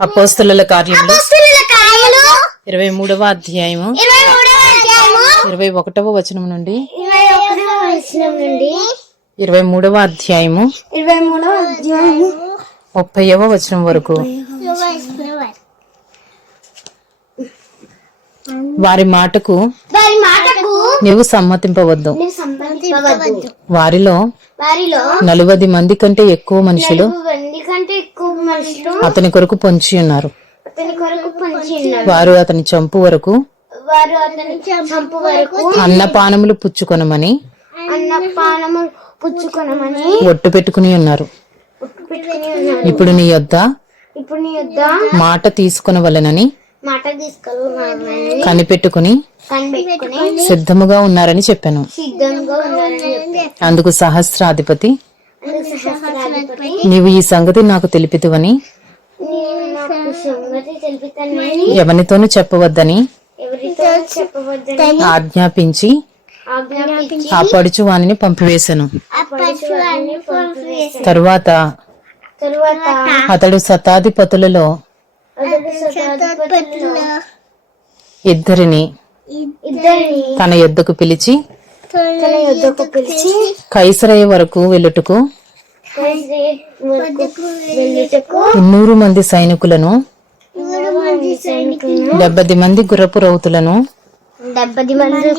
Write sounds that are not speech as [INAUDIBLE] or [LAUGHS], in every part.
అపోస్తుల కార్యములు. కార్యములు. ఇరవై మూడవ అధ్యాయము. ఇరవై ఒకటవ వచనం నుండి. ఇరవై మూడవ అధ్యాయము. ఇరవై మూడవ అధ్యాయము ముప్పైవ వచనం వరకు. వారి మాటకు నీవు సమ్మతింపవద్దు. వారిలో వారిలో నలువది మంది కంటే ఎక్కువ మనుషులు వెండి కంటే ఎక్కువ మనుషులు అతని కొరకు పొంచి ఉన్నారు. వారు అతని చంపు వరకు వారు అతని చంపు వరకు అన్నపానములు పుచ్చుకొనమని ఒట్టు పెట్టుకుని ఉన్నారు. ఇప్పుడు నీ యొద్ద ఇప్పుడు నీ యొద్ద మాట తీసుకొనవలెనని మాట కనిపెట్టుకుని సిద్ధముగా ఉన్నారని చెప్పాను. అందుకు సహస్రాధిపతి నీవు ఈ సంగతి నాకు తెలిపితువని? ఎవరితోనూ చెప్పవద్దని? ఆజ్ఞాపించి ఆ పడుచు వానిని పంపివేశాను. తరువాత అతడు శతాధిపతులలో ఇద్దరిని తన యొద్దకు పిలిచి కైసరయ్య వరకు వెళ్ళుటకు నూరు మంది సైనికులను నూరు మంది సైనికులను డెబ్బది మంది గుర్రపు రౌతులను డెబ్బది మంది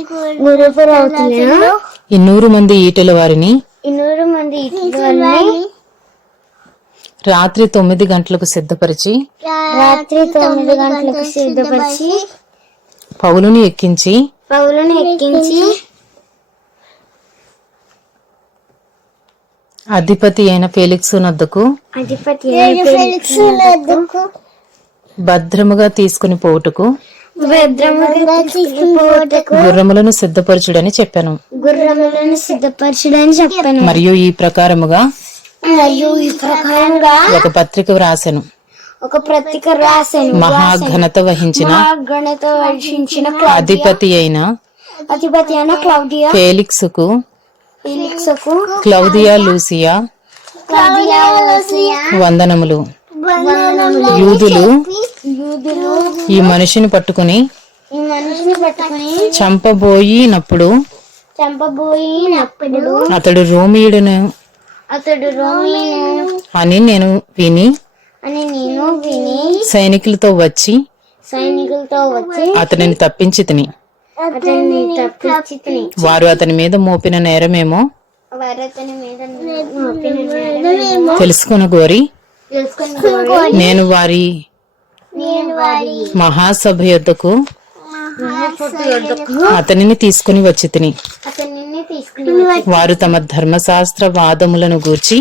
గురుపు రౌతులను ఇన్నూరు మంది ఈటెల వారిని మంది రాత్రి తొమ్మిది గంటలకు సిద్ధపరిచి రాత్రి తొమ్మిది గంటలకు సిద్ధపరిచి పౌలుని ఎక్కించి పౌలను ఎక్కించి అధిపతి అయిన ఫేలిక్సు నద్దకు అధిపతి భద్రముగా తీసుకుని పోవుటకు గుర్రములను సిద్ధపరచుడని చెప్పాను. గుర్రములను సిద్ధపరచుడని చెప్పాను. మరియు ఈ ప్రకారముగా మరియు ఈ ప్రకారంగా ఒక పత్రిక వ్రాసెను. ఒక పత్రిక రాశాను మహాఘనత వహించిన గణిత వర్షించిన అధిపతి అయిన అధిపతి అయిన క్లౌడియా ఫేలిక్సుకు ఫిలిక్సకు క్లౌదియా లూసియా వందనములు. యూదులు ఈ మనిషిని పట్టుకుని చంపబోయినప్పుడు చంపబోయినప్పుడు అతడు రోమియుడును అతడు రోమిను అని నేను విని అని నేను విని సైనికులతో వచ్చి సైనికులతో వచ్చి అతన్ని తప్పించి తిని. వారు అతని మీద మోపిన నేరమేమో వారు అతని మీద మోపిన నేరమేమో తెలుసుకుని గోరి నేను వారి మహాసభ యొద్దకు అతనిని తీసుకుని వచ్చి తిని వారు తమ ధర్మశాస్త్ర వాదములను గూర్చి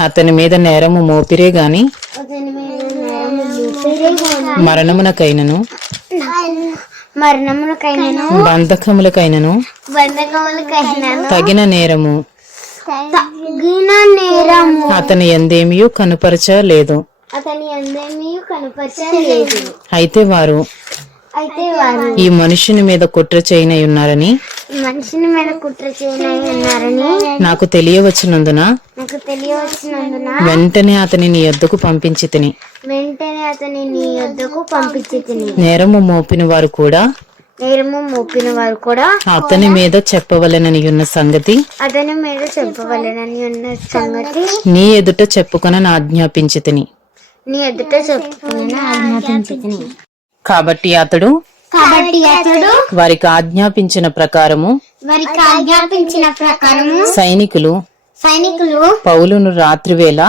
అతని మీద నేరము మోపిరే గాని అతని మీద నేరము మోపిరే గాని మరణమునకైనను? మరణమునకైనను. బంధకములకైనను? బంధకములకైనను. తగిన నేరము? తగిన నేరము. అతని ఎందేమియూ కనుపరచలేదు. అతని కనపరచలేదు. అయితే వారు అయితే వారు ఈ మనుషుని మీద కుట్ర చేయనై ఉన్నారని? మనిషిని మీద కుట్ర చేయనై ఉన్నారని? నాకు తెలియవచ్చినందున? నాకు తెలియవచ్చినందున? వెంటనే అతని నీ యొద్దకు పంపించి తిని. అతని నీ యొద్దకు పంపించి తిని నేరము మోపిన వారు కూడా నేరము మోపిన వారు కూడా అతని మీద చెప్పవలెనని ఉన్న సంగతి అతని మీద చెప్పవలెనని ఉన్న సంగతి నీ ఎదుట చెప్పుకొనని ఆజ్ఞాపించి తిని నీ ఎదుట చెప్పుకుని ఆజ్ఞాపించి తిని కాబట్టి అతడు కాబట్టి అతడు వారికి ఆజ్ఞాపించిన ప్రకారము వారికి ఆజ్ఞాపించిన ప్రకారము సైనికులు సైనికులు పౌలును రాత్రివేళ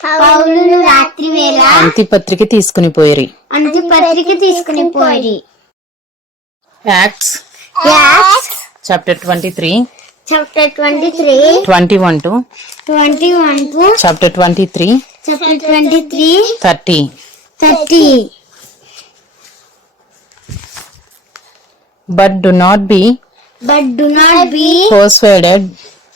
పౌలును రాత్రి వేళ అంతిపత్రిక తీసుకుని పోయిరి. అంతి పత్రిక తీసుకుని పోయి Acts chapter twenty three. Chapter twenty three. Twenty one to twenty one to chapter twenty three. Chapter twenty three. Thirty. Thirty. But do not be but do not be persuaded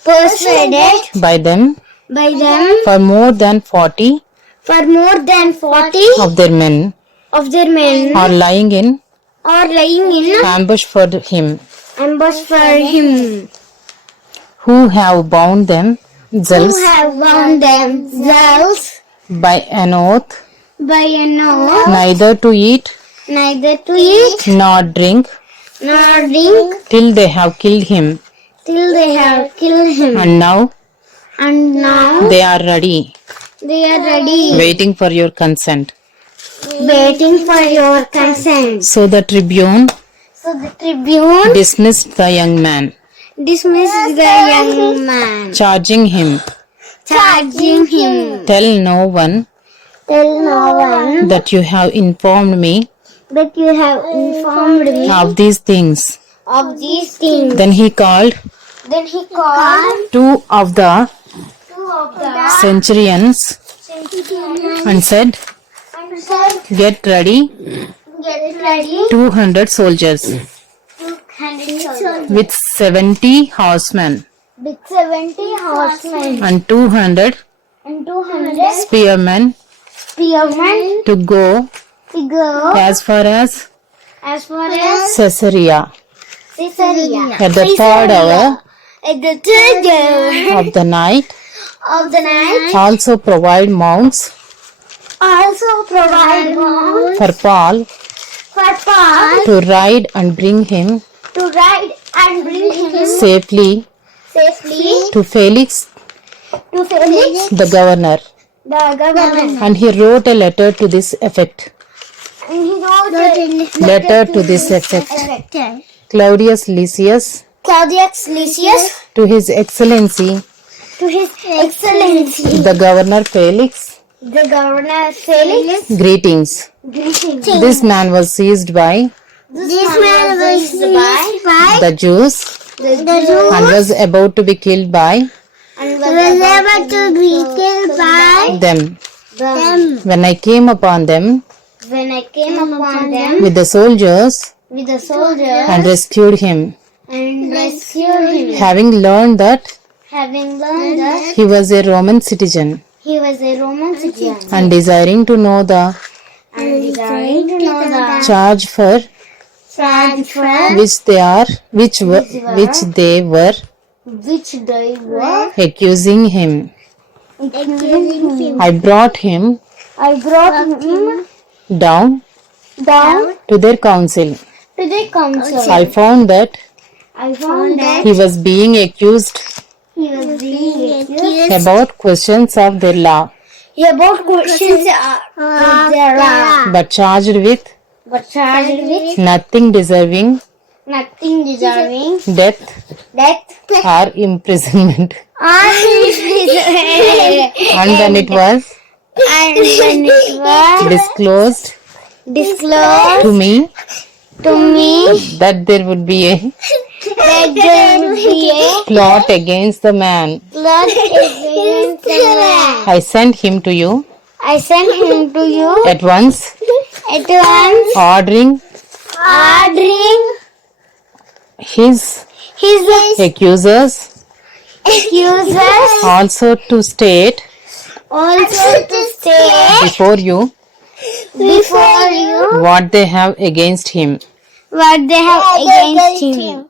persuaded by them by them for more than forty for more than 40 of their men of their men are lying in are lying in ambush for him, ambush for him, who have bound them? Themselves have bound themselves by an oath. By an oath, neither to eat neither to eat nor drink nor drink till they have killed him. till they have killed him. And now And now they are ready, they are ready, waiting for your consent. waiting for your consent. So the tribune So the tribune dismissed the young man, dismissed the young man, charging him, charging him, Tell no one tell no one that you have informed me. that you have informed me of these things. of these things. Then he called Then he called two of the two of the centurions and said, Get ready, 200 soldiers soldiers with 70 horsemen with 70 horsemen and 200 and 200 spearmen spearmen to go to go as far as as far as Caesarea Caesarea. at the third hour At the third hour of the night. Of the night, Also provide mounts also provide mounts for Paul. For Paul. To ride and bring him. To ride and bring him. Safely. Safely. To Felix. To Felix, the governor. the governor. And he wrote a letter to this effect. And he wrote a Letter to this effect. effect. Claudius Lysias. Claudius Lysias. To His Excellency to his excellency. The Governor Felix. The governor Felix. Greetings. greetings. This man was seized by? This man was seized by the Jews. The Jews. And was about to be killed by? And was about to be killed by them. them. When I came upon them When I came upon them. with the soldiers with the soldiers and rescued him, and rescued him, having learned that having learned that he was a Roman citizen he was a Roman citizen and desiring to know the and desiring to know the charge for transfer which they are which were, which they were which they were accusing him. accusing him. I brought him I brought him down down to their council. to the council. I found that I found that he was being accused he was being accused about questions of the law, about questions of their law, but charged with but charged with nothing deserving. nothing deserving. Death death. or imprisonment. or [LAUGHS] And then it was and when it was disclosed disclosed to me to me that there would be a that there would be a plot against the man, blood [LAUGHS] against the man, I sent him to you. I sent him to you. At once, at once, ordering ordering his his accusers. accusers. Also to state. Also to state. Before you. Before you. What they have against him. what they have against him.